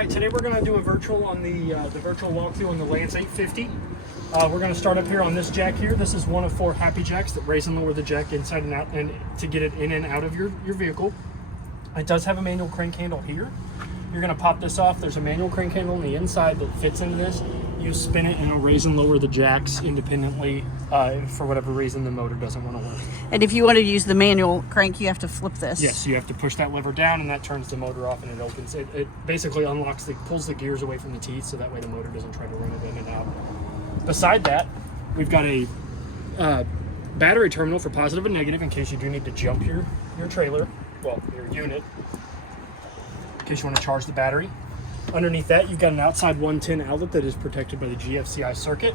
right, today we're going to do a virtual on the virtual walkthrough on the Lance 850. We're going to start up here on this jack here. This is one of 4 happy jacks that raise and lower the jack inside and out, and to get it in and out of your vehicle. It does have a manual crank handle here. You're going to pop this off. There's a manual crank handle on the inside that fits into this. You spin it and it'll raise and lower the jacks independently. For whatever reason the motor doesn't want to work. And if you want to use the manual crank, you have to flip this. Yes, you have to push that lever down and that turns the motor off and it opens. It basically pulls the gears away from the teeth so that way the motor doesn't try to run it in and out. Beside that, we've got a battery terminal for positive and negative in case you do need to jump your trailer, well, your unit, in case you want to charge the battery. Underneath that, you've got an outside 110 outlet that is protected by the GFCI circuit.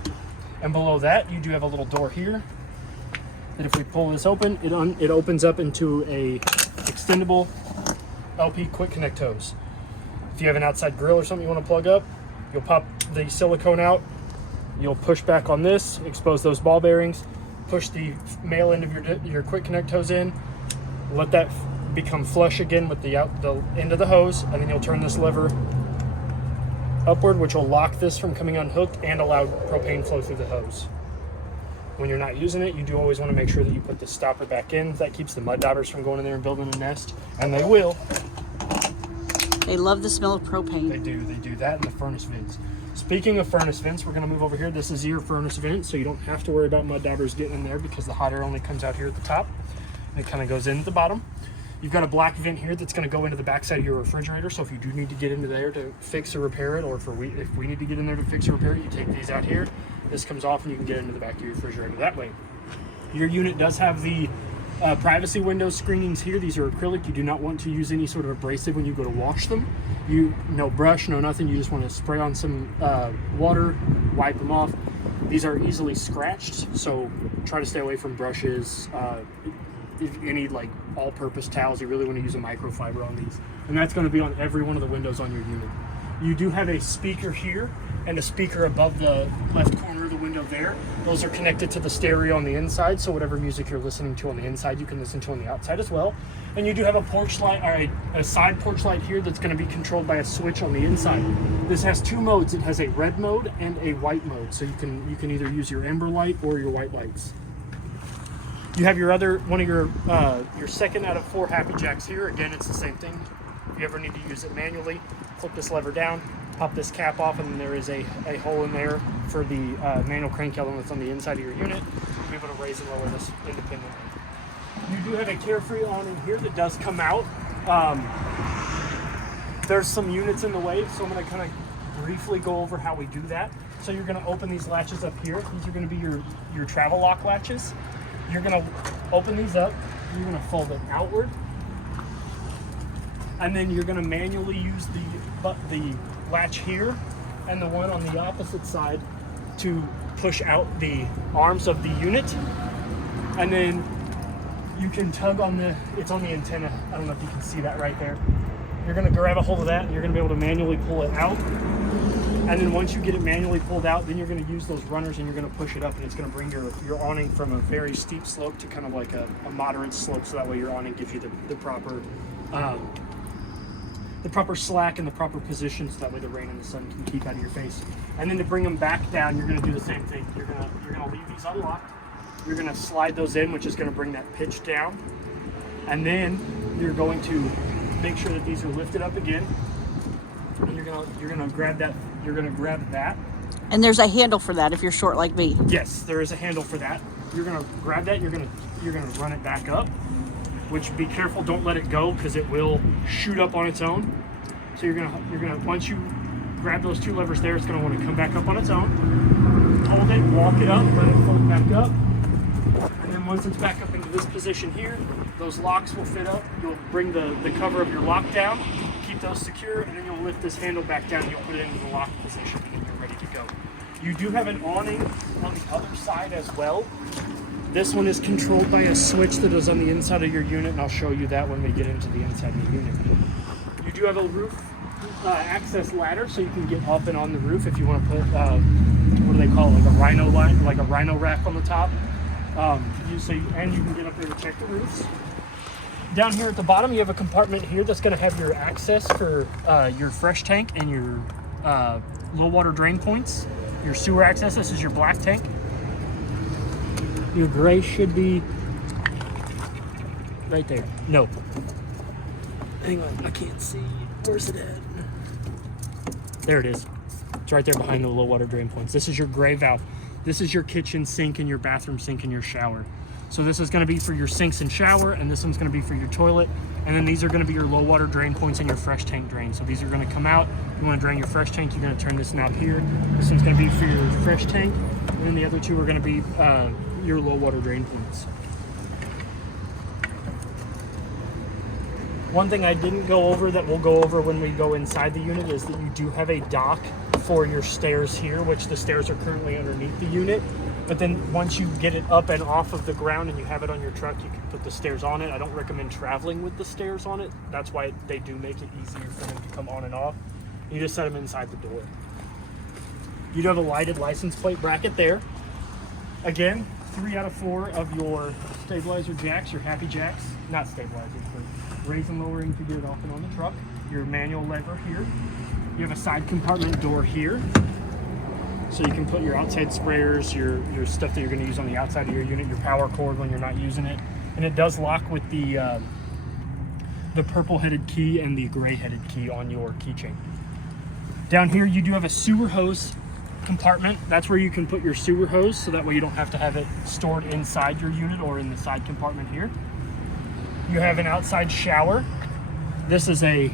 And below that, you do have a little door here that if we pull this open, it opens up into a extendable LP quick connect hose. If you have an outside grill or something you want to plug up, you'll pop the silicone out, you'll push back on this, expose those ball bearings, push the male end of your quick connect hose in, let that become flush again with the end of the hose, and then you'll turn this lever upward, which will lock this from coming unhooked and allow propane flow through the hose. When you're not using it, you do always want to make sure that you put the stopper back in. That keeps the mud daubers from going in there and building a nest, and they will. They love the smell of propane. They do that in the furnace vents. Speaking of furnace vents, we're going to move over here. This is your furnace vent, so you don't have to worry about mud daubers getting in there because the hot air only comes out here at the top and it kind of goes in at the bottom. You've got a black vent here that's going to go into the backside of your refrigerator, so if you do need to get into there to fix or repair it, or if we need to get in there to fix or repair it, you take these out here. This comes off and you can get into the back of your refrigerator that way. Your unit does have the privacy window screenings here. These are acrylic. You do not want to use any sort of abrasive when you go to wash them. No brush, no nothing. You just want to spray on some water, wipe them off. These are easily scratched, so try to stay away from brushes. If you need like all-purpose towels, you really want to use a microfiber on these, and that's going to be on every one of the windows on your unit. You do have a speaker here and a speaker above the left corner of the window there. Those are connected to the stereo on the inside, so whatever music you're listening to on the inside, you can listen to on the outside as well. And you do have a porch light, or a side porch light here that's going to be controlled by a switch on the inside. This has 2 modes. It has a red mode and a white mode, so you can either use your amber light or your white lights. You have your second out of 4 happy jacks here. Again, it's the same thing. If you ever need to use it manually, flip this lever down, pop this cap off, and then there is a hole in there for the manual crank element that's on the inside of your unit. You'll be able to raise and lower this independently. You do have a carefree awning here that does come out. There's some units in the way, so I'm going to kind of briefly go over how we do that. So you're going to open these latches up here. These are going to be your travel lock latches. You're going to open these up, you're going to fold it outward, and then you're going to manually use the latch here and the one on the opposite side to push out the arms of the unit, and then you can tug on it's on the antenna. I don't know if you can see that right there. You're going to grab a hold of that and you're going to be able to manually pull it out. And then once you get it manually pulled out, then you're going to use those runners and you're going to push it up, and it's going to bring your awning from a very steep slope to kind of like a moderate slope, so that way your awning gives you the proper slack and the proper position, so that way the rain and the sun can keep out of your face. And then to bring them back down, you're going to do the same thing. You're going to leave these unlocked. You're going to slide those in, which is going to bring that pitch down. And then you're going to make sure that these are lifted up again. And you're gonna grab that. You're gonna grab that. And there's a handle for that if you're short like me. Yes, there is a handle for that. You're gonna grab that. You're gonna run it back up. Which, be careful, don't let it go because it will shoot up on its own. So you're gonna once you grab those 2 levers there, it's gonna want to come back up on its own. Hold it, walk it up, let it fold back up, and then once it's back up into this position here, those locks will fit up. You'll bring the cover of your lock down. Keep those secure, and then you'll lift this handle back down and you'll put it into the lock position and you're ready to go. You do have an awning on the other side as well. This one is controlled by a switch that is on the inside of your unit, and I'll show you that when we get into the inside of the unit. You do have a roof access ladder, so you can get up and on the roof if you want to put what do they call it, like a rhino rack on the top. And you can get up there to check the roofs. Down here at the bottom, you have a compartment here that's going to have your access for your fresh tank and your low water drain points. Your sewer access, this is your black tank. Your gray should be right there. No. Hang on, I can't see. Where's it at? There it is. It's right there behind the low water drain points. This is your gray valve. This is your kitchen sink and your bathroom sink and your shower. So this is going to be for your sinks and shower, and this one's going to be for your toilet. And then these are going to be your low water drain points and your fresh tank drain. So these are going to come out. You want to drain your fresh tank, you're going to turn this knob here. This one's going to be for your fresh tank, and then the other two are going to be your low water drain points. One thing I didn't go over that we'll go over when we go inside the unit is that you do have a dock for your stairs here, which the stairs are currently underneath the unit. But then once you get it up and off of the ground and you have it on your truck, you can put the stairs on it. I don't recommend traveling with the stairs on it. That's why they do make it easier for them to come on and off. You just set them inside the door. You do have a lighted license plate bracket there. Again, 3 out of 4 of your stabilizer jacks, your happy jacks, not stabilizers, but raise and lowering to get it off and on the truck. Your manual lever here. You have a side compartment door here. So you can put your outside sprayers, your stuff that you're going to use on the outside of your unit, your power cord when you're not using it. And it does lock with the purple headed key and the gray headed key on your keychain. Down here you do have a sewer hose compartment. That's where you can put your sewer hose, so that way you don't have to have it stored inside your unit or in the side compartment here. You have an outside shower. This is the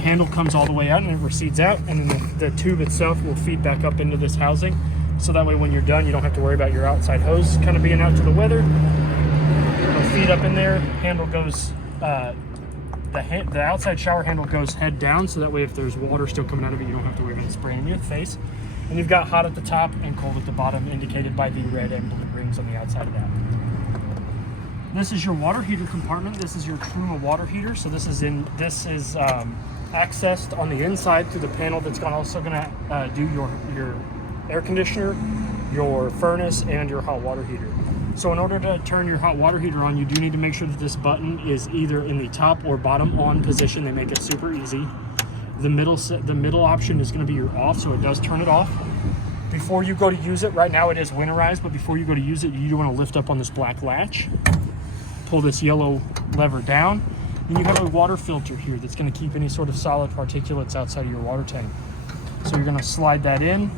handle comes all the way out and it recedes out, and then the tube itself will feed back up into this housing, so that way when you're done you don't have to worry about your outside hose kind of being out to the weather. It'll feed up in there. Handle goes the outside shower handle goes head down, so that way if there's water still coming out of it, you don't have to worry about it spraying in your face. And you've got hot at the top and cold at the bottom, indicated by the red and blue rings on the outside of that. This is your water heater compartment. This is your Truma water heater. So this is accessed on the inside through the panel that's also going to do your air conditioner, your furnace, and your hot water heater. So in order to turn your hot water heater on, you do need to make sure that this button is either in the top or bottom on position. They make it super easy. The middle option is going to be your off, so it does turn it off. Before you go to use it, right now it is winterized, but before you go to use it, you do want to lift up on this black latch, pull this yellow lever down, and you have a water filter here that's going to keep any sort of solid particulates outside of your water tank. So you're going to slide that in.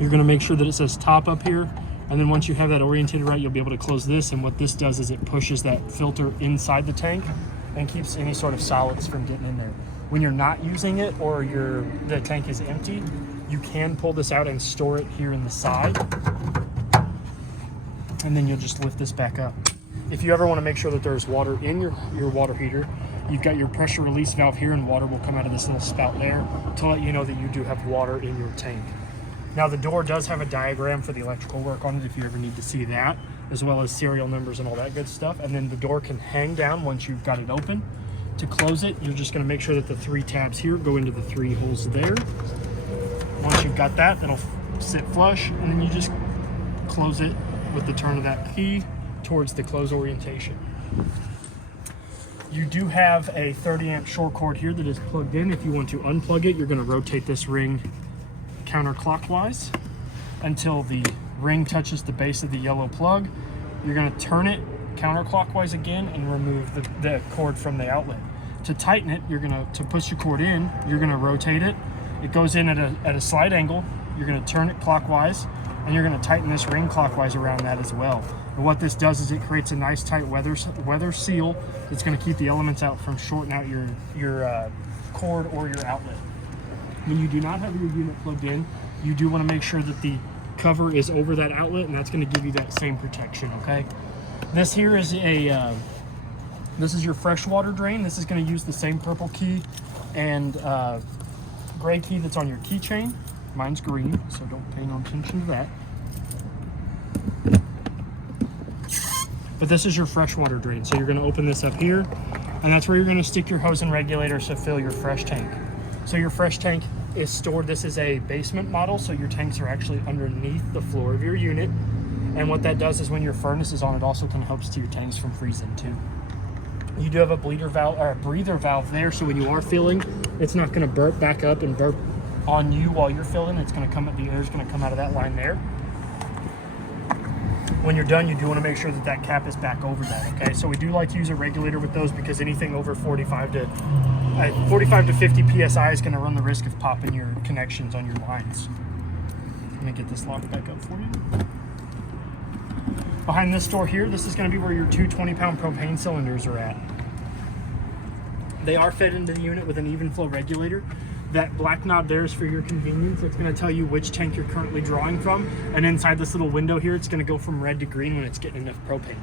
You're going to make sure that it says top up here. And then once you have that orientated right, you'll be able to close this. And what this does is it pushes that filter inside the tank and keeps any sort of solids from getting in there. When you're not using it or the tank is empty, you can pull this out and store it here in the side. And then you'll just lift this back up. If you ever want to make sure that there's water in your water heater, you've got your pressure release valve here, and water will come out of this little spout there to let you know that you do have water in your tank. Now the door does have a diagram for the electrical work on it if you ever need to see that, as well as serial numbers and all that good stuff. And then the door can hang down once you've got it open. To close it, you're just going to make sure that the 3 tabs here go into the 3 holes there. Once you've got that, that'll sit flush, and then you just close it with the turn of that key towards the close orientation. You do have a 30 amp short cord here that is plugged in. If you want to unplug it, you're going to rotate this ring counterclockwise until the ring touches the base of the yellow plug. You're going to turn it counterclockwise again and remove the cord from the outlet. To tighten it, to push your cord in, you're going to rotate it. It goes in at a slight angle. You're going to turn it clockwise, and you're going to tighten this ring clockwise around that as well. And what this does is it creates a nice tight weather seal that's going to keep the elements out from shorting out your cord or your outlet. When you do not have your unit plugged in, you do want to make sure that the cover is over that outlet, and that's going to give you that same protection, okay? This here is this is your freshwater drain. This is going to use the same purple key and gray key that's on your keychain. Mine's green, so don't pay no attention to that. But this is your freshwater drain. So you're going to open this up here, and that's where you're going to stick your hose and regulator to fill your fresh tank. So your fresh tank is stored. This is a basement model, so your tanks are actually underneath the floor of your unit. And what that does is when your furnace is on, it also kind of helps to your tanks from freezing too. You do have a bleeder valve or a breather valve there, so when you are filling, it's not going to burp back up and burp on you while you're filling. It's going to come, the air is going to come out of that line there. When you're done, you do want to make sure that that cap is back over that, okay? So we do like to use a regulator with those because anything over 45 to 50 PSI is going to run the risk of popping your connections on your lines. Let me get this locked back up for you. Behind this door here, this is going to be where your two 20-pound propane cylinders are at. They are fed into the unit with an even flow regulator. That black knob there is for your convenience. It's going to tell you which tank you're currently drawing from. And inside this little window here, it's going to go from red to green when it's getting enough propane.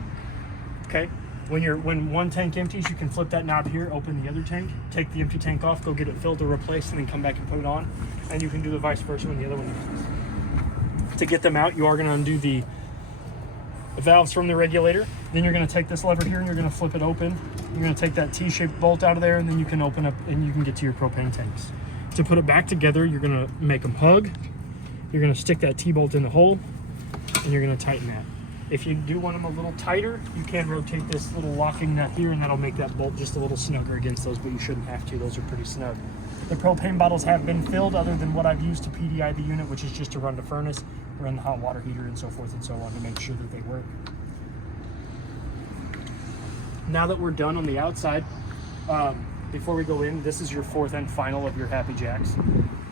Okay? When one tank empties, you can flip that knob here, open the other tank, take the empty tank off, go get it filled or replaced, and then come back and put it on. And you can do the vice versa when the other one empties. To get them out, you are going to undo the valves from the regulator. Then you're going to take this lever here and you're going to flip it open. You're going to take that T-shaped bolt out of there, and then you can open up and you can get to your propane tanks. To put it back together, you're going to make them hug. You're going to stick that T-bolt in the hole, and you're going to tighten that. If you do want them a little tighter, you can rotate this little locking nut here, and that'll make that bolt just a little snugger against those, but you shouldn't have to. Those are pretty snug. The propane bottles have been filled other than what I've used to PDI the unit, which is just to run the furnace, run the hot water heater, and so forth and so on to make sure that they work. Now that we're done on the outside, before we go in, this is your fourth and final of your Happy Jacks.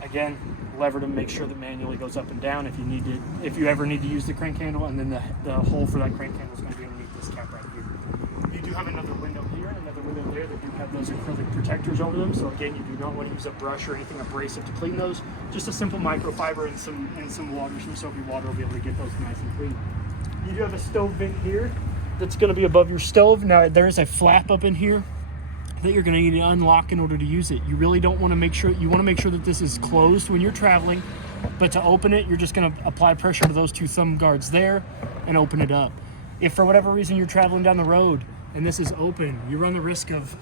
Again, lever to make sure that manually goes up and down if you ever need to use the crank handle, and then the hole for that crank handle is going to be underneath this cap right here. You do have another window here and another window there that do have those acrylic protectors over them. So again, you do not want to use a brush or anything abrasive to clean those. Just a simple microfiber and some water, some soapy water will be able to get those nice and clean. You do have a stove vent here that's going to be above your stove. Now there is a flap up in here that you're going to need to unlock in order to use it. You really don't want to make sure, you want to make sure that this is closed when you're traveling, but to open it, you're just going to apply pressure to those two thumb guards there and open it up. If for whatever reason you're traveling down the road and this is open, you run the risk of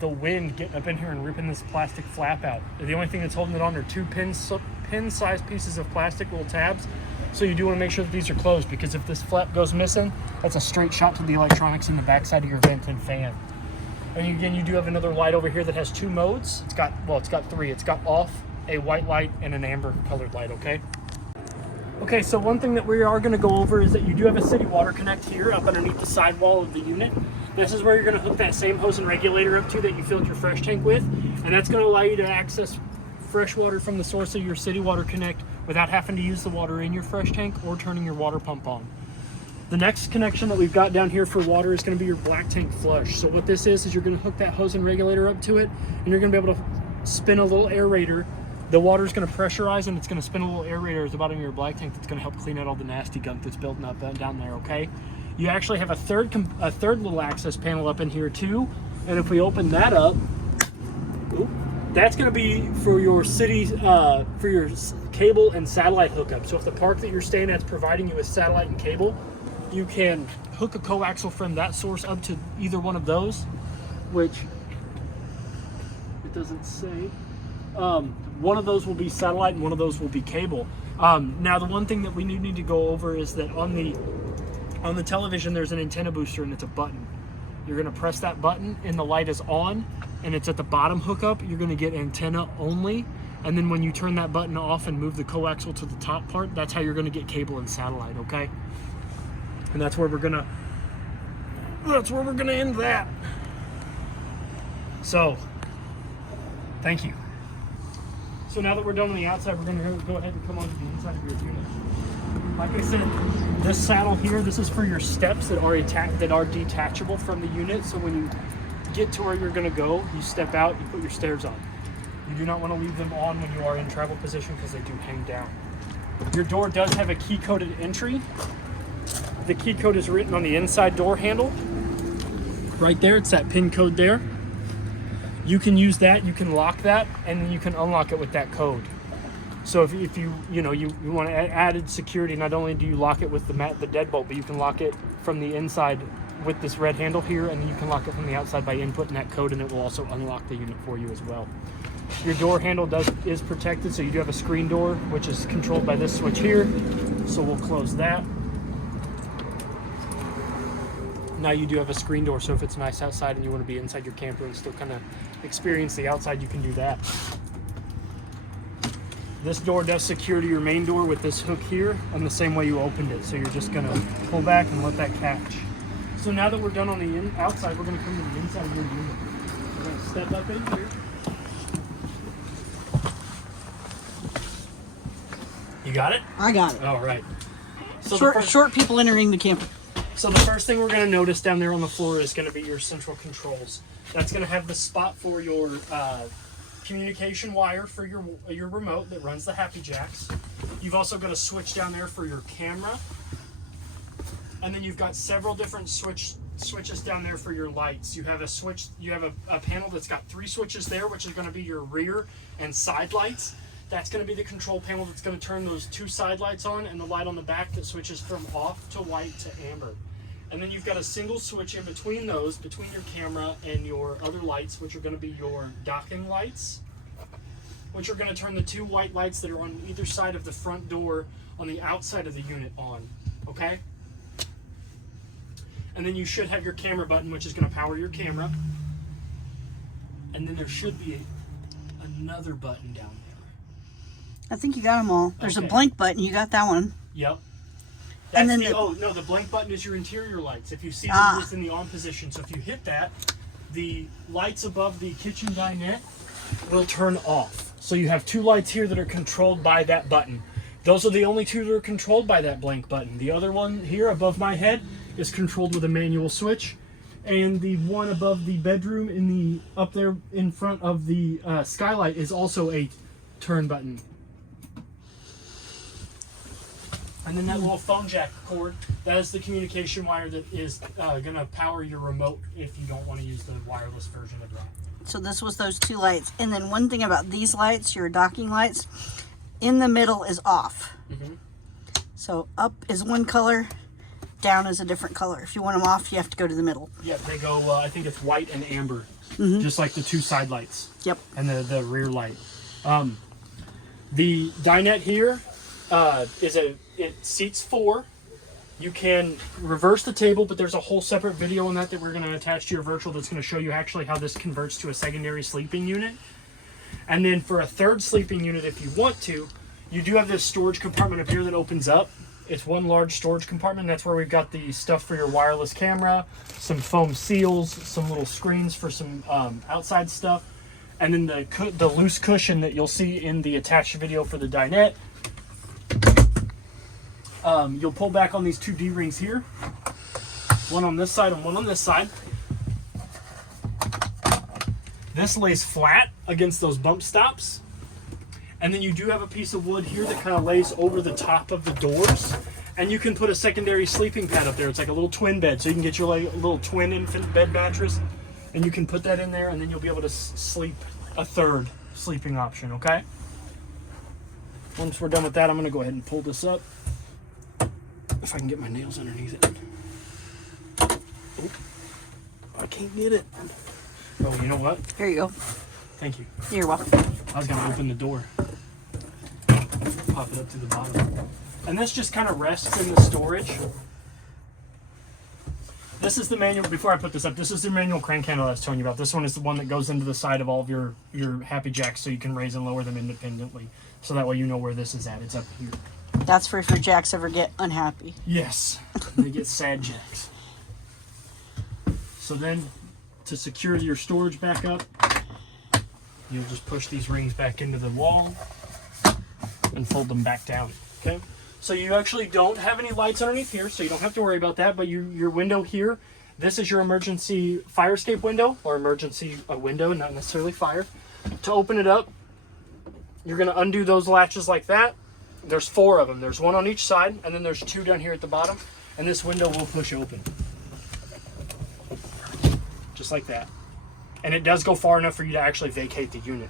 the wind getting up in here and ripping this plastic flap out. The only thing that's holding it on are two pin-sized pieces of plastic, little tabs. So you do want to make sure that these are closed, because if this flap goes missing, that's a straight shot to the electronics in the backside of your vent and fan. And again, you do have another light over here that has two modes. It's got three. It's got off, a white light, and an amber colored light, okay? Okay, so one thing that we are going to go over is that you do have a city water connect here up underneath the sidewall of the unit. This is where you're going to hook that same hose and regulator up to that you filled your fresh tank with, and that's going to allow you to access fresh water from the source of your city water connect without having to use the water in your fresh tank or turning your water pump on. The next connection that we've got down here for water is going to be your black tank flush. So what this is you're going to hook that hose and regulator up to it, and you're going to be able to spin a little aerator. The water is going to pressurize, and it's going to spin a little aerator at the bottom of your black tank that's going to help clean out all the nasty gunk that's building up down there, okay? You actually have a third little access panel up in here too, and if we open that up, that's going to be for your city, for your cable and satellite hookup. So if the park that you're staying at is providing you with satellite and cable, you can hook a coaxial from that source up to either one of those, which it doesn't say. One of those will be satellite and one of those will be cable. Now the one thing that we need to go over is that on the television there's an antenna booster, and it's a button. You're going to press that button and the light is on, and it's at the bottom hookup. You're going to get antenna only, and then when you turn that button off and move the coaxial to the top part, that's how you're going to get cable and satellite, okay? And that's where we're gonna end that. So, thank you. So now that we're done on the outside, we're gonna go ahead and come on to the inside of your unit. Like I said, this saddle here, this is for your steps that are detachable from the unit. So when you get to where you're gonna go, you step out, you put your stairs on. You do not want to leave them on when you are in travel position because they do hang down. Your door does have a key-coded entry. The key code is written on the inside door handle. Right there, it's that pin code there. You can use that, you can lock that, and then you can unlock it with that code. So if you want added security, not only do you lock it with the deadbolt, but you can lock it from the inside with this red handle here, and then you can lock it from the outside by inputting that code, and it will also unlock the unit for you as well. Your door handle is protected, so you do have a screen door, which is controlled by this switch here. So we'll close that. Now you do have a screen door, so if it's nice outside and you want to be inside your camper and still kind of experience the outside, you can do that. This door does secure to your main door with this hook here and the same way you opened it. So you're just going to pull back and let that catch. So now that we're done on the outside, we're going to come to the inside of your unit. We're going to step up in here. You got it? I got it. All right. So Short people entering the camper. So the first thing we're going to notice down there on the floor is going to be your central controls. That's going to have the spot for your communication wire for your remote that runs the Happy Jacks. You've also got a switch down there for your camera. And then you've got several different switches down there for your lights. You have a switch, you have a panel that's got 3 switches there, which is going to be your rear and side lights. That's going to be the control panel that's going to turn those 2 side lights on, and the light on the back that switches from off to white to amber. And then you've got a single switch in between those, between your camera and your other lights, which are going to be your docking lights, which are going to turn the 2 white lights that are on either side of the front door on the outside of the unit on, okay? And then you should have your camera button, which is going to power your camera. And then there should be another button down there. I think you got them all. There's Okay. a blank button. You got that one. Yep. And That's then oh no, the blank button is your interior lights. If you see them just in the on position, so if you hit that, the lights above the kitchen dinette will turn off. So you have 2 lights here that are controlled by that button. Those are the only 2 that are controlled by that blank button. The other one here above my head is controlled with a manual switch, and the one above the bedroom in the up there in front of the skylight is also a turn button. And then that little phone jack cord, that is the communication wire that is going to power your remote if you don't want to use the wireless version of that. So this was those 2 lights. And then one thing about these lights, your docking lights, in the middle is off. Mm-hmm. So up is one color, down is a different color. If you want them off, you have to go to the middle. Yeah, they go, I think it's white and amber, just like the 2 side lights. Yep. And the rear light. The dinette here it seats 4. You can reverse the table, but there's a whole separate video on that we're going to attach to your virtual that's going to show you actually how this converts to a secondary sleeping unit. And then for a 3rd sleeping unit, if you want to, you do have this storage compartment up here that opens up. It's one large storage compartment. That's where we've got the stuff for your wireless camera, some foam seals, some little screens for some outside stuff, and then the loose cushion that you'll see in the attached video for the dinette. You'll pull back on these 2 D-rings here, one on this side and one on this side. This lays flat against those bump stops. And then you do have a piece of wood here that kind of lays over the top of the doors. And you can put a secondary sleeping pad up there. It's like a little twin bed. So you can get your little twin infant bed mattress. And you can put that in there, and then you'll be able to sleep a 3rd sleeping option, okay? Once we're done with that, I'm going to go ahead and pull this up. If I can get my nails underneath it. Oh, I can't get it. Oh, you know what? Here you go. Thank you. You're welcome. I was going to open the door. Pop it up to the bottom. And this just kind of rests in the storage. This is the manual, before I put this up, this is the manual crank handle I was telling you about. This one is the one that goes into the side of all of your Happy Jacks so you can raise and lower them independently. So that way you know where this is at. It's up here. That's for if your jacks ever get unhappy. Yes, they get sad jacks. So then, to secure your storage back up, you'll just push these rings back into the wall and fold them back down, okay? So you actually don't have any lights underneath here, so you don't have to worry about that, but your window here, this is your emergency fire escape window, or emergency window, not necessarily fire. To open it up, you're gonna undo those latches like that. There's 4 of them. There's 1 on each side, and then there's 2 down here at the bottom, and this window will push open. Just like that. And it does go far enough for you to actually vacate the unit.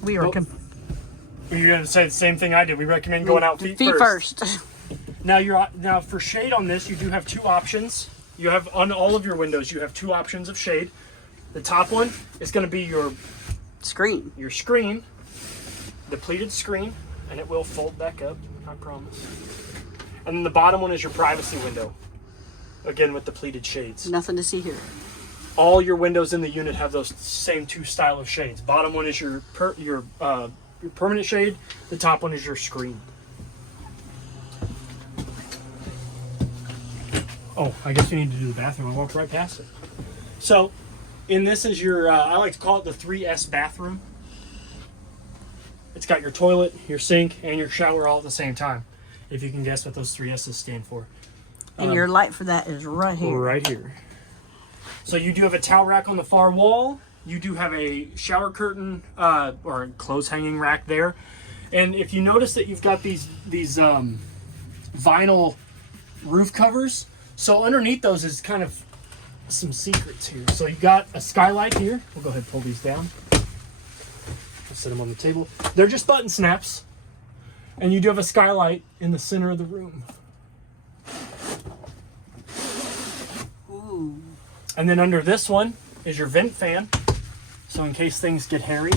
We You're going to say the same thing I did. We recommend going out feet first. Now for shade on this, you do have 2 options. You have, on all of your windows, you have 2 options of shade. The top one is going to be your screen. Your screen. The pleated screen, and it will fold back up, I promise. And then the bottom one is your privacy window. again with the pleated shades. Nothing to see here. All your windows in the unit have those same two style of shades. Bottom one is your permanent shade. The top one is your screen. Oh, I guess you need to do the bathroom. I walked right past it. So, in this is your, I like to call it the 3S bathroom. It's got your toilet, your sink, and your shower all at the same time. If you can guess what those 3 S's stand for. And your light for that is right here. Right here. So you do have a towel rack on the far wall. You do have a shower curtain or a clothes hanging rack there. And if you notice that you've got these vinyl roof covers, so underneath those is kind of some secrets here. So you've got a skylight here. We'll go ahead and pull these down. I'll set them on the table. They're just button snaps. And you do have a skylight in the center of the room. Ooh. And then under this one is your vent fan. So in case things get hairy,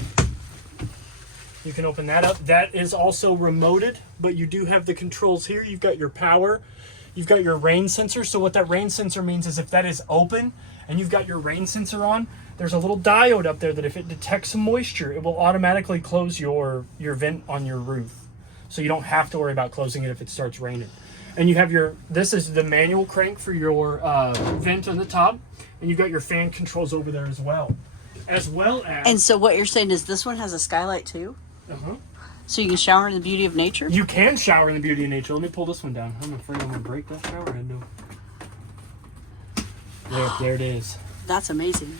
you can open that up. That is also remoted, but you do have the controls here. You've got your power. You've got your rain sensor. So what that rain sensor means is if that is open and you've got your rain sensor on, there's a little diode up there that if it detects some moisture, it will automatically close your vent on your roof. So you don't have to worry about closing it if it starts raining. And you have this is the manual crank for your vent on the top. And you've got your fan controls over there as well. And so what you're saying is this one has a skylight too? Uh-huh. So you can shower in the beauty of nature? You can shower in the beauty of nature. Let me pull this one down. I'm afraid I'm going to break that shower head though. There it is. That's amazing.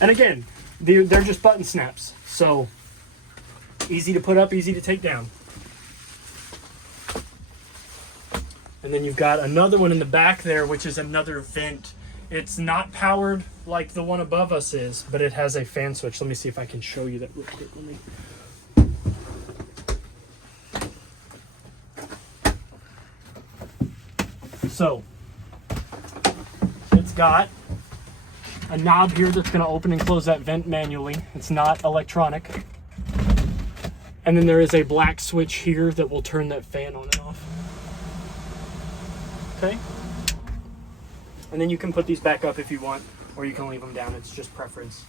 And again, they're just button snaps. So easy to put up, easy to take down. And then you've got another one in the back there, which is another vent. It's not powered like the one above us is, but it has a fan switch. Let me see if I can show you that real quick. So, it's got a knob here that's going to open and close that vent manually. It's not electronic. And then there is a black switch here that will turn that fan on and off. Okay? And then you can put these back up if you want, or you can leave them down. It's just preference.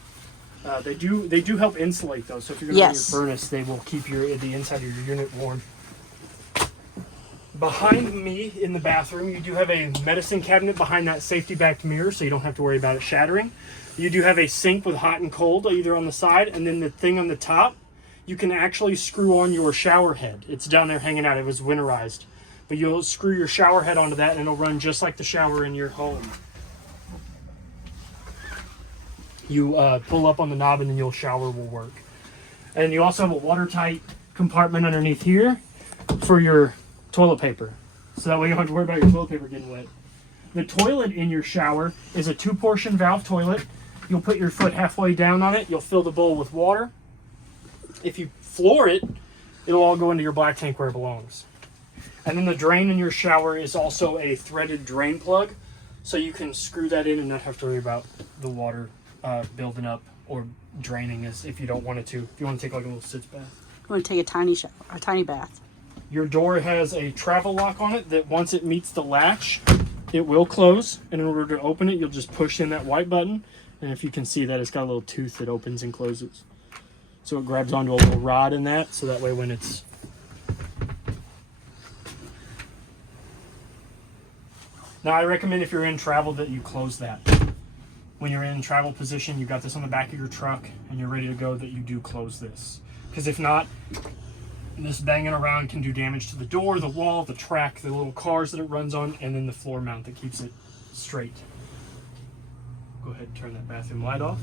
They do help insulate though. So if you're going to run your furnace, they will keep the inside of your unit warm. Behind me in the bathroom, you do have a medicine cabinet behind that safety backed mirror, so you don't have to worry about it shattering. You do have a sink with hot and cold either on the side, and then the thing on the top, you can actually screw on your shower head. It's down there hanging out. It was winterized. But you'll screw your shower head onto that and it'll run just like the shower in your home. You pull up on the knob and then your shower will work. And you also have a watertight compartment underneath here for your toilet paper. So that way you don't have to worry about your toilet paper getting wet. The toilet in your shower is a 2-portion valve toilet. You'll put your foot halfway down on it. You'll fill the bowl with water. If you floor it, it'll all go into your black tank where it belongs. And then the drain in your shower is also a threaded drain plug. So you can screw that in and not have to worry about the water building up or draining as if you don't want it to. If you want to take like a little sitz bath. I want to take a tiny shower, a tiny bath. Your door has a travel lock on it that once it meets the latch, it will close. And in order to open it, you'll just push in that white button. And if you can see that, it's got a little tooth that opens and closes. So it grabs onto a little rod in that. So that way when it's... Now I recommend if you're in travel that you close that. When you're in travel position, you got this on the back of your truck and you're ready to go, that you do close this. Because if not, this banging around can do damage to the door, the wall, the track, the little cars that it runs on, and then the floor mount that keeps it straight. Go ahead and turn that bathroom light off.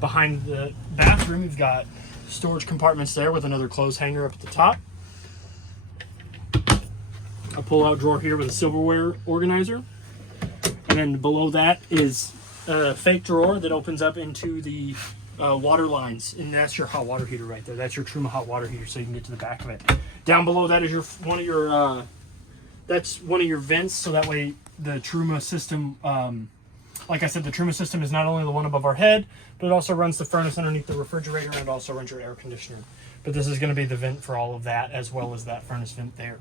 Behind the bathroom, you've got storage compartments there with another clothes hanger up at the top. A pull-out drawer here with a silverware organizer. And then below that is a fake drawer that opens up into the water lines. And that's your hot water heater right there. That's your Truma hot water heater, so you can get to the back of it. Down below that is one of your vents, so that way the Truma system, like I said, the Truma system is not only the one above our head, but it also runs the furnace underneath the refrigerator, and it also runs your air conditioner. But this is going to be the vent for all of that, as well as that furnace vent there.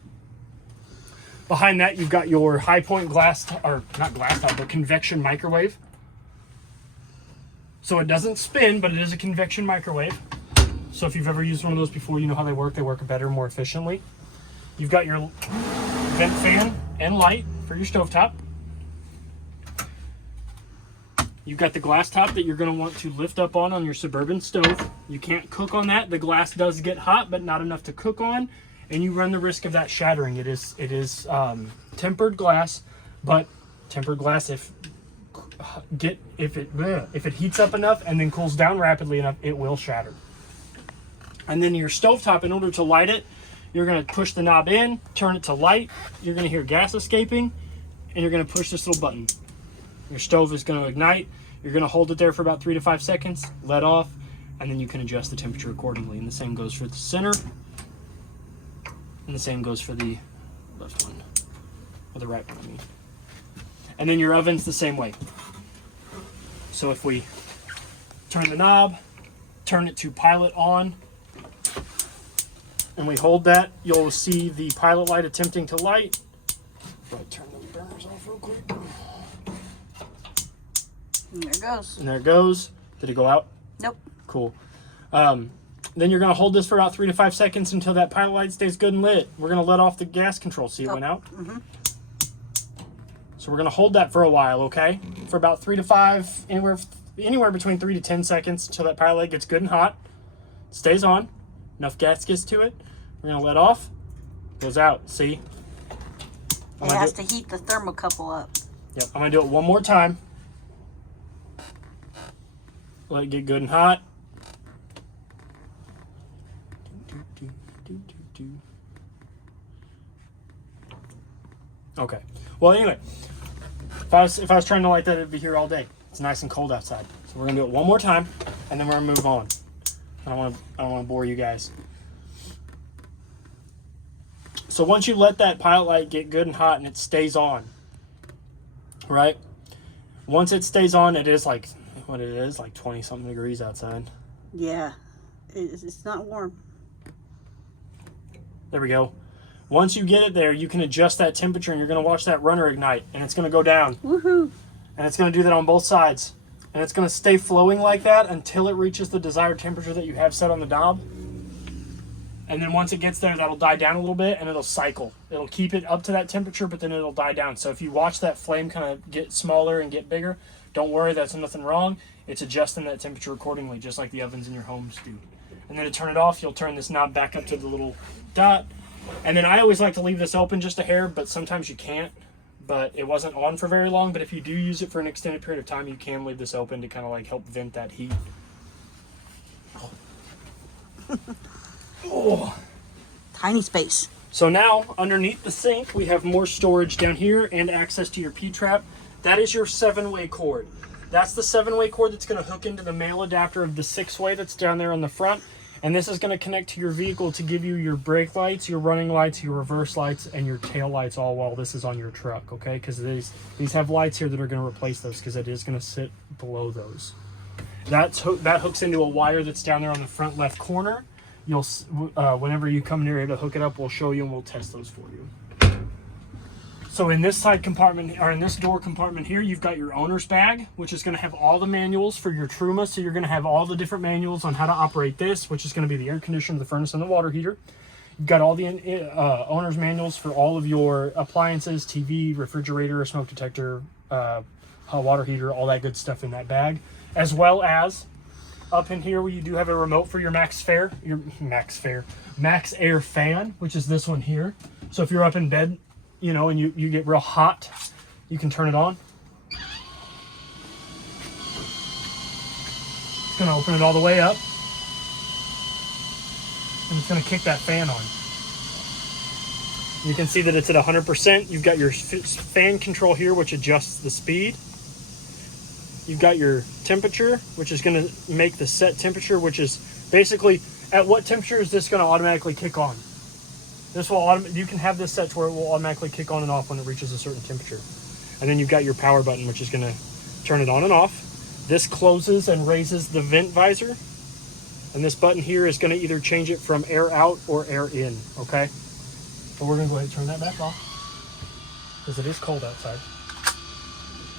Behind that, you've got your high point glass, or not glass top, but convection microwave. So it doesn't spin, but it is a convection microwave. So if you've ever used one of those before, you know how they work. They work better, more efficiently. You've got your vent fan and light for your stovetop. You've got the glass top that you're going to want to lift up on your Suburban stove. You can't cook on that. The glass does get hot, but not enough to cook on, and you run the risk of that shattering. It is tempered glass, but tempered glass if it heats up enough and then cools down rapidly enough, it will shatter. And then your stovetop, in order to light it, you're going to push the knob in, turn it to light. You're going to hear gas escaping, and you're going to push this little button. Your stove is going to ignite. You're going to hold it there for about 3 to 5 seconds, let off, and then you can adjust the temperature accordingly. And the same goes for the center, and the same goes for the left one, or the right one, I mean. And then your oven's the same way. So if we turn the knob, turn it to pilot on, and we hold that, you'll see the pilot light attempting to light. Turn the burners off real quick. And there it goes. And there it goes. Did it go out? Nope. Cool. Then you're going to hold this for about 3 to 5 seconds until that pilot light stays good and lit. We're going to let off the gas control. See, it went out? Mm-hmm. So we're going to hold that for a while, okay? For about 3 to 5, anywhere between 3 to 10 seconds until that pilot light gets good and hot. It stays on. Enough gas gets to it. We're going to let off. Goes out. See? It has to heat the thermocouple up. Yep. I'm going to do it one more time. Let it get good and hot. Okay. Well, anyway, if I was trying to light that, it'd be here all day. It's nice and cold outside. So we're gonna do it one more time, and then we're gonna move on. I don't want to bore you guys. So once you let that pilot light get good and hot and it stays on, right? Once it stays on, it is like what it is, like 20 something degrees outside. Yeah, it's not warm. There we go. Once you get it there, you can adjust that temperature, and you're going to watch that runner ignite, and it's going to go down. Woohoo! And it's going to do that on both sides. And it's going to stay flowing like that until it reaches the desired temperature that you have set on the knob. And then once it gets there, that'll die down a little bit, and it'll cycle. It'll keep it up to that temperature, but then it'll die down. So if you watch that flame kind of get smaller and get bigger, don't worry, that's nothing wrong. It's adjusting that temperature accordingly, just like the ovens in your homes do. And then to turn it off, you'll turn this knob back up to the little dot. And then I always like to leave this open just a hair, but sometimes you can't. But it wasn't on for very long. But if you do use it for an extended period of time, you can leave this open to kind of like help vent that heat. Oh. Tiny space. So now, underneath the sink, we have more storage down here and access to your P-trap. That is your 7-way cord. That's the 7-way cord that's going to hook into the male adapter of the 6-way that's down there on the front. And this is going to connect to your vehicle to give you your brake lights, your running lights, your reverse lights, and your tail lights all while this is on your truck, okay? Because these have lights here that are going to replace those, because it is going to sit below those. That hooks into a wire that's down there on the front left corner. You'll whenever you come near here to hook it up, we'll show you and we'll test those for you. So in this side compartment, or in this door compartment here, you've got your owner's bag, which is going to have all the manuals for your Truma. So you're going to have all the different manuals on how to operate this, which is going to be the air conditioner, the furnace, and the water heater. You've got all the owner's manuals for all of your appliances, TV, refrigerator, smoke detector, hot water heater, all that good stuff in that bag. As well as up in here where you do have a remote for your Max Air fan, which is this one here. So if you're up in bed, you know, and you get real hot, you can turn it on. It's going to open it all the way up. And it's going to kick that fan on. You can see that it's at 100%. You've got your fan control here, which adjusts the speed. You've got your temperature, which is going to make the set temperature, which is basically at what temperature is this going to automatically kick on. This will you can have this set to where it will automatically kick on and off when it reaches a certain temperature. And then you've got your power button, which is going to turn it on and off. This closes and raises the vent visor. And this button here is going to either change it from air out or air in, okay? So we're going to go ahead and turn that back off. because it is cold outside.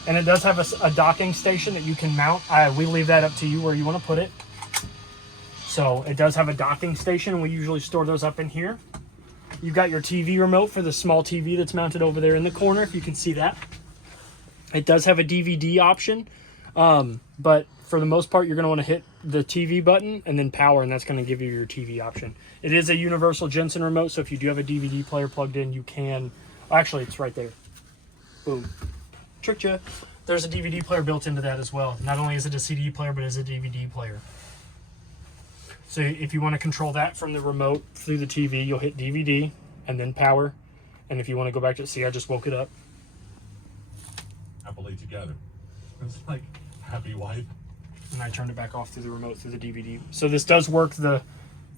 And it does have a docking station that you can mount. We leave that up to you where you want to put it. So it does have a docking station. We usually store those up in here. You've got your TV remote for the small TV that's mounted over there in the corner, if you can see that. It does have a DVD option, but for the most part, you're going to want to hit the TV button and then power, and that's going to give you your TV option. It is a universal Jensen remote, so if you do have a DVD player plugged in, you can... Actually, it's right there. Boom. Tricked you. There's a DVD player built into that as well. Not only is it a CD player, but it's a DVD player. So if you want to control that from the remote through the TV, you'll hit DVD and then power. And if you want to go back to... See, I just woke it up. Happily together. It's like happy wife. And I turned it back off through the remote through the DVD. So this does work the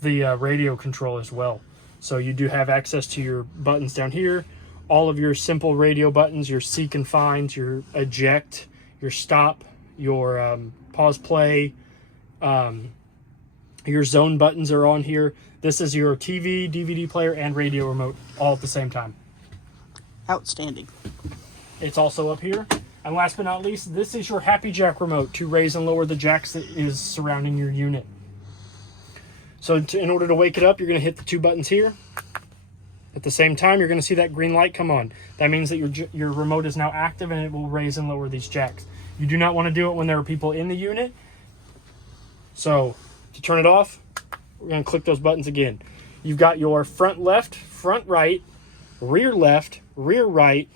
radio control as well. So you do have access to your buttons down here. All of your simple radio buttons, your seek and find, your eject, your stop, your pause play, your zone buttons are on here. This is your TV, DVD player, and radio remote all at the same time. Outstanding. It's also up here. And last but not least, this is your Happy Jack remote to raise and lower the jacks that is surrounding your unit. So in order to wake it up, you're going to hit the two buttons here. At the same time, you're going to see that green light come on. That means that your remote is now active and it will raise and lower these jacks. You do not want to do it when there are people in the unit. So to turn it off, we're going to click those buttons again. You've got your front left, front right, rear left, rear right,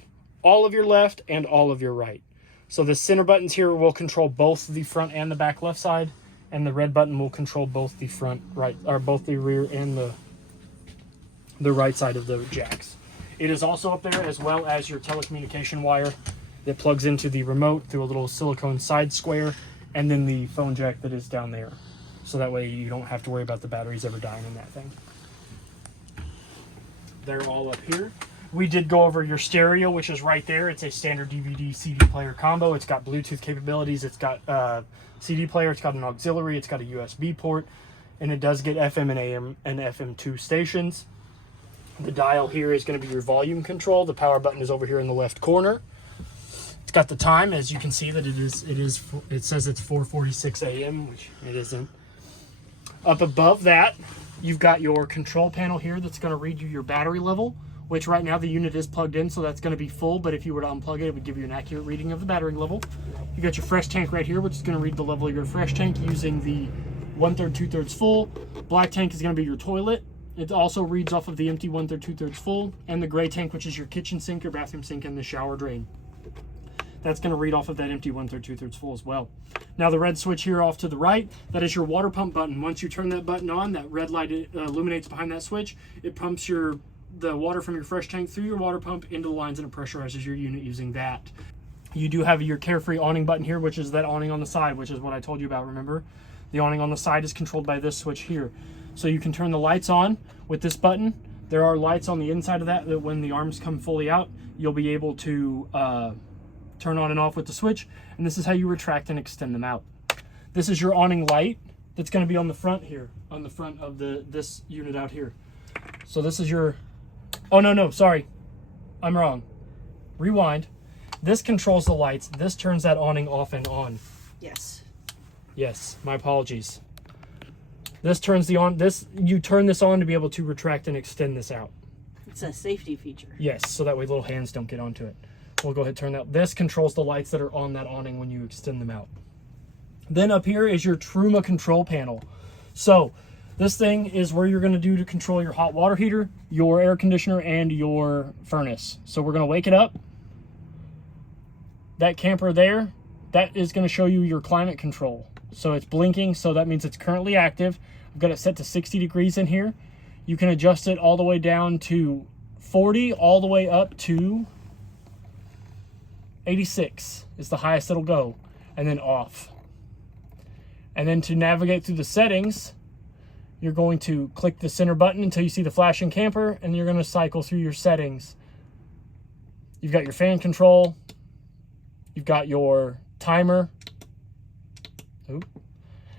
all of your left, and all of your right. So the center buttons here will control both the front and the back left side, and the red button will control both the front right, or both the rear and the right side of the jacks. It is also up there, as well as your telecommunication wire that plugs into the remote through a little silicone side square, and then the phone jack that is down there. So that way you don't have to worry about the batteries ever dying in that thing. They're all up here. We did go over your stereo, which is right there. It's a standard DVD CD player combo. It's got Bluetooth capabilities. It's got CD player. It's got an auxiliary. It's got a USB port. And it does get FM and AM and FM2 stations. The dial here is going to be your volume control. The power button is over here in the left corner. It's got the time, as you can see that it says it's 4:46 a.m., which it isn't. Up above that, you've got your control panel here that's going to read you your battery level, which right now the unit is plugged in, so that's going to be full, but if you were to unplug it, it would give you an accurate reading of the battery level. You got your fresh tank right here, which is going to read the level of your fresh tank using the 1/3, 2/3 full. Black tank is going to be your toilet. It also reads off of the empty 1/3, 2/3 full, and the gray tank, which is your kitchen sink, your bathroom sink, and the shower drain. That's going to read off of that empty 1/3, 2/3 full as well. Now the red switch here off to the right, that is your water pump button. Once you turn that button on, that red light illuminates behind that switch. It pumps the water from your fresh tank through your water pump into the lines, and it pressurizes your unit using that. You do have your carefree awning button here, which is that awning on the side, which is what I told you about, remember? The awning on the side is controlled by this switch here. So you can turn the lights on with this button. There are lights on the inside of that when the arms come fully out, you'll be able to turn on and off with the switch. And this is how you retract and extend them out. This is your awning light that's going to be on the front here, on the front of this unit out here. So this is your... Oh, no, sorry. I'm wrong. Rewind. This controls the lights. This turns that awning off and on. Yes. Yes, my apologies. This turns the on. You turn this on to be able to retract and extend this out. It's a safety feature. Yes, so that way little hands don't get onto it. We'll go ahead and turn that. This controls the lights that are on that awning when you extend them out. Then up here is your Truma control panel. So this thing is where you're going to do to control your hot water heater, your air conditioner, and your furnace. So we're going to wake it up. That camper there, that is going to show you your climate control. So it's blinking, so that means it's currently active. I've got it set to 60 degrees in here. You can adjust it all the way down to 40, all the way up to 86 is the highest it'll go, and then off. And then to navigate through the settings, you're going to click the center button until you see the flashing camper, and you're going to cycle through your settings. You've got your fan control. You've got your timer. Ooh.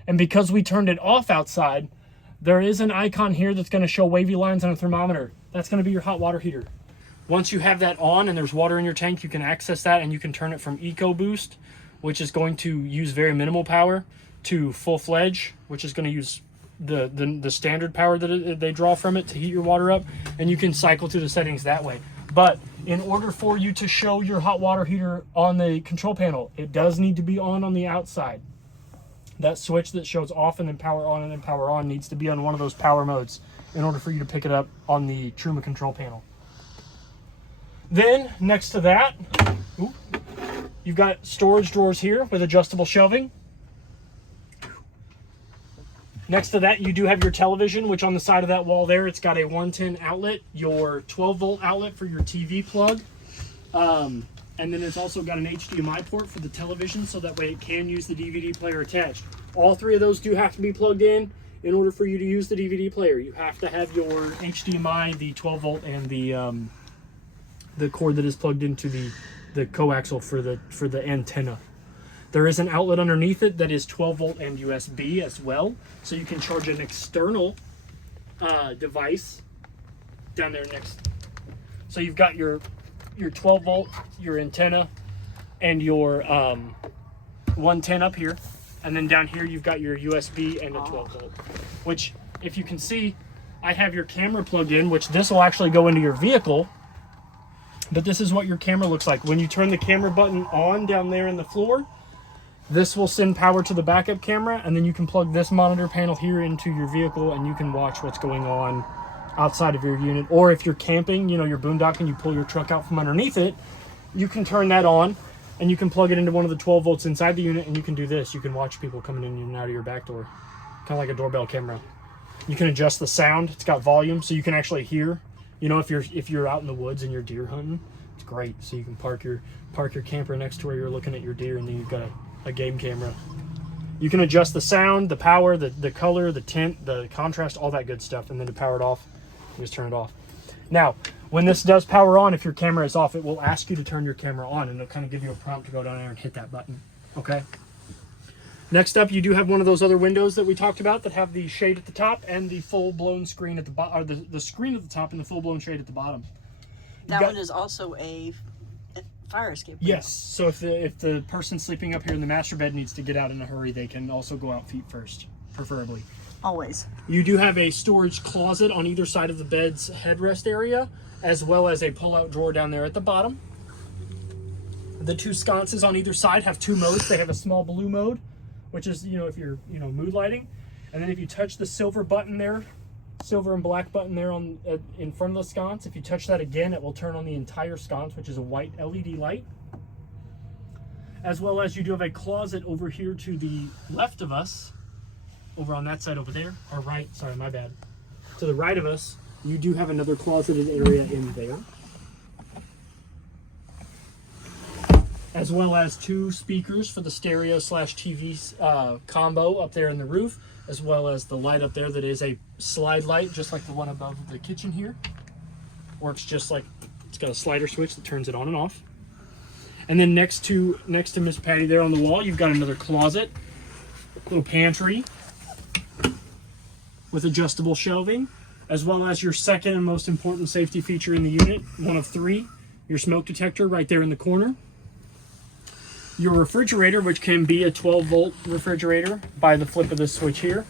And because we turned it off outside, there is an icon here that's going to show wavy lines on a thermometer. That's going to be your hot water heater. Once you have that on and there's water in your tank, you can access that and you can turn it from Eco Boost, which is going to use very minimal power, to full fledged, which is going to use the standard power that they draw from it to heat your water up, and you can cycle through the settings that way. But in order for you to show your hot water heater on the control panel, it does need to be on the outside. That switch that shows off and then power on and then power on needs to be on one of those power modes in order for you to pick it up on the Truma control panel. Then next to that, you've got storage drawers here with adjustable shelving. Next to that, you do have your television, which on the side of that wall there, it's got a 110 outlet, your 12-volt outlet for your TV plug. And then it's also got an HDMI port for the television, so that way it can use the DVD player attached. All three of those do have to be plugged in order for you to use the DVD player. You have to have your HDMI, the 12-volt, and the cord that is plugged into the coaxial for the antenna. There is an outlet underneath it that is 12-volt and USB as well, so you can charge an external device down there next. So you've got your 12-volt, your antenna, and your 110 up here, and then down here you've got your USB and a 12-volt. Which, if you can see, I have your camera plugged in, which this will actually go into your vehicle. But this is what your camera looks like. When you turn the camera button on down there in the floor, this will send power to the backup camera, and then you can plug this monitor panel here into your vehicle and you can watch what's going on outside of your unit. Or if you're camping, you're boondocking, you pull your truck out from underneath it, you can turn that on and you can plug it into one of the 12 volts inside the unit, and you can do this. You can watch people coming in and out of your back door. Kind of like a doorbell camera. You can adjust the sound. It's got volume, so you can actually hear. If you're out in the woods and you're deer hunting, it's great. So you can park your camper next to where you're looking at your deer, and then you've got a game camera. You can adjust the sound, the power, the color, the tint, the contrast, all that good stuff. And then to power it off, you just turn it off. Now, when this does power on, if your camera is off, it will ask you to turn your camera on, and it'll kind of give you a prompt to go down there and hit that button. Okay. Next up, you do have one of those other windows that we talked about that have the shade at the top and the full-blown screen at the bottom, or the screen at the top and the full-blown shade at the bottom. That one is also a fire escape window. Yes, so if the person sleeping up here in the master bed needs to get out in a hurry, they can also go out feet first, preferably. Always. You do have a storage closet on either side of the bed's headrest area, as well as a pull-out drawer down there at the bottom. The two sconces on either side have two modes. They have a small blue mode, which is, if you're, mood lighting. And then if you touch the silver button there, silver and black button there in front of the sconce, if you touch that again, it will turn on the entire sconce, which is a white LED light. As well as you do have a closet over here to the left of us, over on that side over there, or right, sorry, my bad. To the right of us, you do have another closeted area in there. As well as two speakers for the stereo / TV combo up there in the roof, as well as the light up there that is a slide light, just like the one above the kitchen here. Works just like, it's got a slider switch that turns it on and off. And then next to Miss Patty there on the wall, you've got another closet, little pantry with adjustable shelving, as well as your second and most important safety feature in the unit, one of three, your smoke detector right there in the corner. Your refrigerator, which can be a 12-volt refrigerator by the flip of this switch here.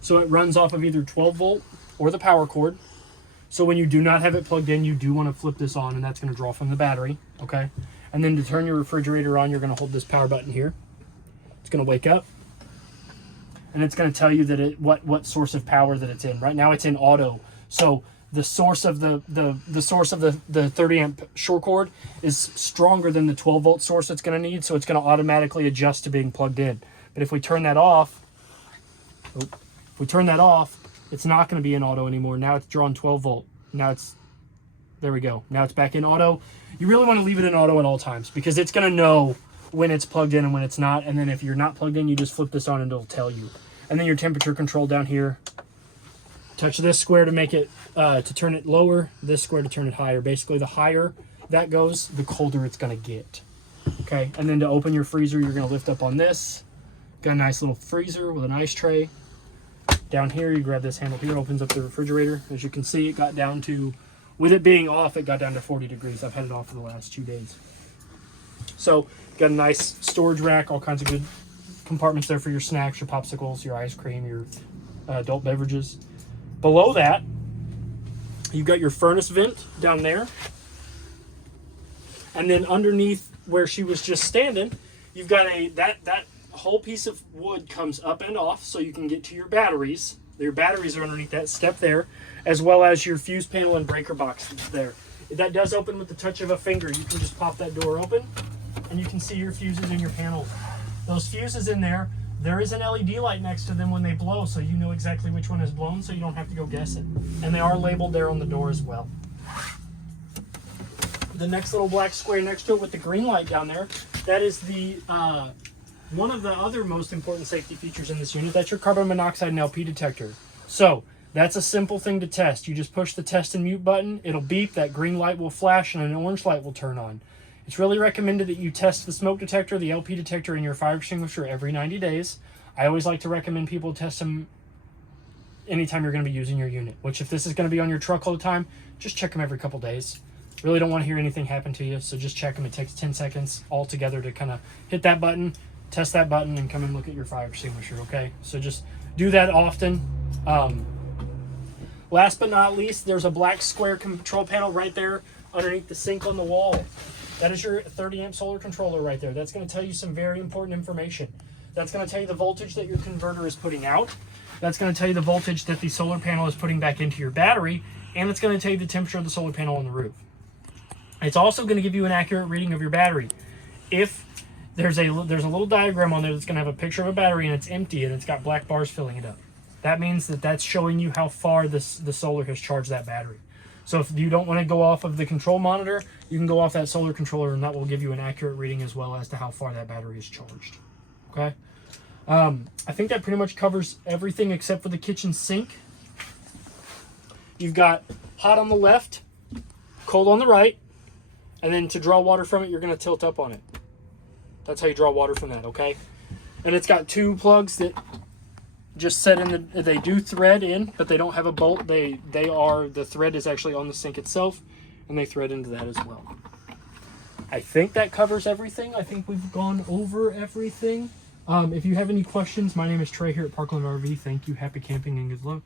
So it runs off of either 12-volt or the power cord. So when you do not have it plugged in, you do want to flip this on, and that's going to draw from the battery, okay? And then to turn your refrigerator on, you're going to hold this power button here. It's going to wake up, and it's going to tell you that what source of power that it's in. Right now it's in auto. So the source of the 30 amp short cord is stronger than the 12-volt source it's going to need, so it's going to automatically adjust to being plugged in. But if we turn that off, it's not going to be in auto anymore. Now it's drawn 12-volt. There we go. Now it's back in auto. You really want to leave it in auto at all times, because it's going to know when it's plugged in and when it's not. And then if you're not plugged in, you just flip this on and it'll tell you. And then your temperature control down here. Touch this square to make it, to turn it lower, this square to turn it higher. Basically, the higher that goes, the colder it's going to get. Okay, and then to open your freezer, you're going to lift up on this. Got a nice little freezer with an ice tray. Down here, you grab this handle here, opens up the refrigerator. As you can see, it got down to With it being off, it got down to 40 degrees. I've had it off for the last 2 days. So got a nice storage rack, all kinds of good compartments there for your snacks, your popsicles, your ice cream, your adult beverages. Below that, you've got your furnace vent down there. And then underneath where she was just standing, you've got that whole piece of wood comes up and off so you can get to your batteries. Your batteries are underneath that step there, as well as your fuse panel and breaker box there. That does open with the touch of a finger. You can just pop that door open and you can see your fuses and your panels. Those fuses in there, there is an LED light next to them when they blow, so you know exactly which one is blown, so you don't have to go guess it. And they are labeled there on the door as well. The next little black square next to it with the green light down there, that is the one of the other most important safety features in this unit. That's your carbon monoxide and LP detector. So that's a simple thing to test. You just push the test and mute button, it'll beep, that green light will flash, and an orange light will turn on. It's really recommended that you test the smoke detector, the LP detector, and your fire extinguisher every 90 days. I always like to recommend people test them anytime you're going to be using your unit, which if this is going to be on your truck all the time, just check them every couple days. Really don't want to hear anything happen to you, so just check them. It takes 10 seconds altogether to kind of hit that button, test that button, and come and look at your fire extinguisher, okay? So just do that often. Last but not least, there's a black square control panel right there underneath the sink on the wall. That is your 30 amp solar controller right there. That's going to tell you some very important information. That's going to tell you the voltage that your converter is putting out. That's going to tell you the voltage that the solar panel is putting back into your battery, and it's going to tell you the temperature of the solar panel on the roof. It's also going to give you an accurate reading of your battery. If there's a little diagram on there that's going to have a picture of a battery and it's empty and it's got black bars filling it up, that means that that's showing you how far the solar has charged that battery. So if you don't want to go off of the control monitor, you can go off that solar controller, and that will give you an accurate reading as well as to how far that battery is charged. Okay? I think that pretty much covers everything except for the kitchen sink. You've got hot on the left, cold on the right, and then to draw water from it, you're going to tilt up on it. That's how you draw water from that, okay? And it's got two plugs that just set in they do thread in, but they don't have a bolt. The thread is actually on the sink itself, and they thread into that as well. I think that covers everything. I think we've gone over everything. If you have any questions, my name is Trey here at Parkland RV. Thank you, happy camping, and good luck.